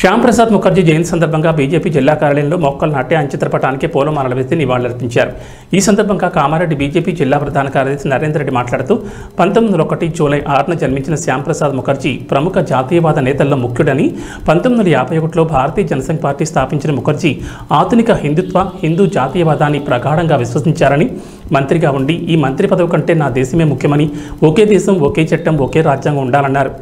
శ్యామ్ ప్రసాద్ ముఖర్జీ జయంతి సందర్భంగా బీజేపీ జిల్లా కార్యాలయంలో మొక్కలు నాటి ఆయన చిత్రపటానికి పూలమాలలు వేసి నివాళులర్పించారు. ఈ సందర్భంగా కామారెడ్డి బీజేపీ జిల్లా ప్రధాన కార్యదర్శి నరేందర్ రెడ్డి మాట్లాడుతూ 1901 జూలై 6న జన్మించిన శ్యామ్ ప్రసాద్ ముఖర్జీ ప్రముఖ జాతీయవాద నేతల్లో ముఖ్యుడని, 1951లో భారతీయ జనసంఘ్ పార్టీ స్థాపించిన ముఖర్జీ ఆధునిక హిందూ జాతీయవాదాన్ని ప్రగాఢంగా విశ్వసించారని, మంత్రిగా ఉండి ఈ మంత్రి పదవి కంటే నా దేశమే ముఖ్యమని, ఒకే దేశం ఒకే చట్టం ఒకే రాజ్యాంగం ఉండాలన్నారు.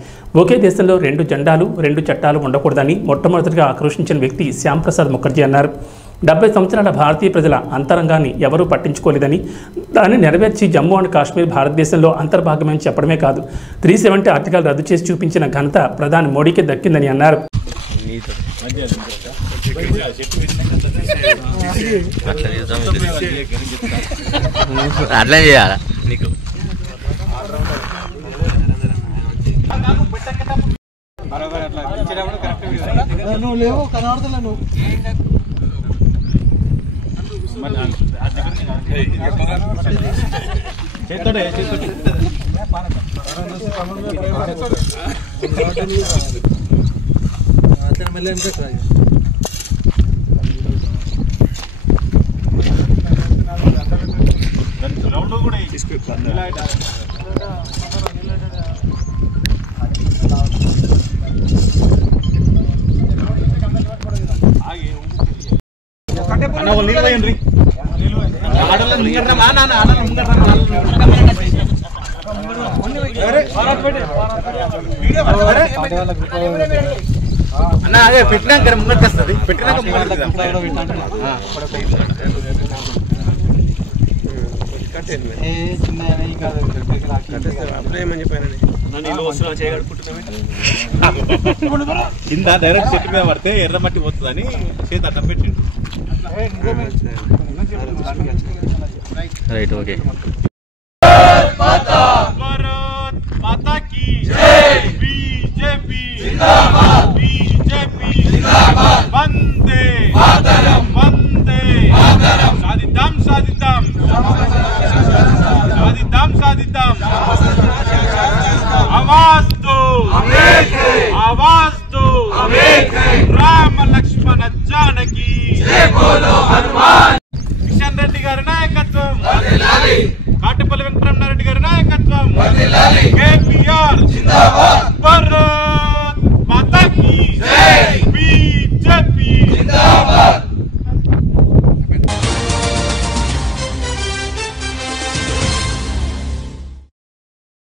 ఒకే దేశంలో 2 జెండాలు 2 చట్టాలు ఉండకూడదని మొట్టమొదటిగా ఆక్రోశించిన వ్యక్తి శ్యామ్ ప్రసాద్ ముఖర్జీ అన్నారు. 70 సంవత్సరాల భారతీయ ప్రజల అంతరంగాన్ని ఎవరూ పట్టించుకోలేదని, దాన్ని నెరవేర్చి జమ్మూ అండ్ కాశ్మీర్ భారతదేశంలో అంతర్భాగమని చెప్పడమే కాదు 370 ఆర్టికల్ రద్దు చేసి చూపించిన ఘనత ప్రధాని మోడీకే దక్కిందని అన్నారు. అదే పెట్టినాక ముంగట్ వస్తుంది, పెట్టినాక కింద డైరెక్ట్ చెట్టు మీద పడితే ఎర్రమట్టి పోతుందని చేతి అడ్డం పెట్టిండు. Right, okay. వందే వందే సాధిద్దాం సాధిద్దాం సాధిద్దాం సాధిద్దాం आवाज दो आवाज दो राम लक्ष्मण जानकी जय बोलो हनुमान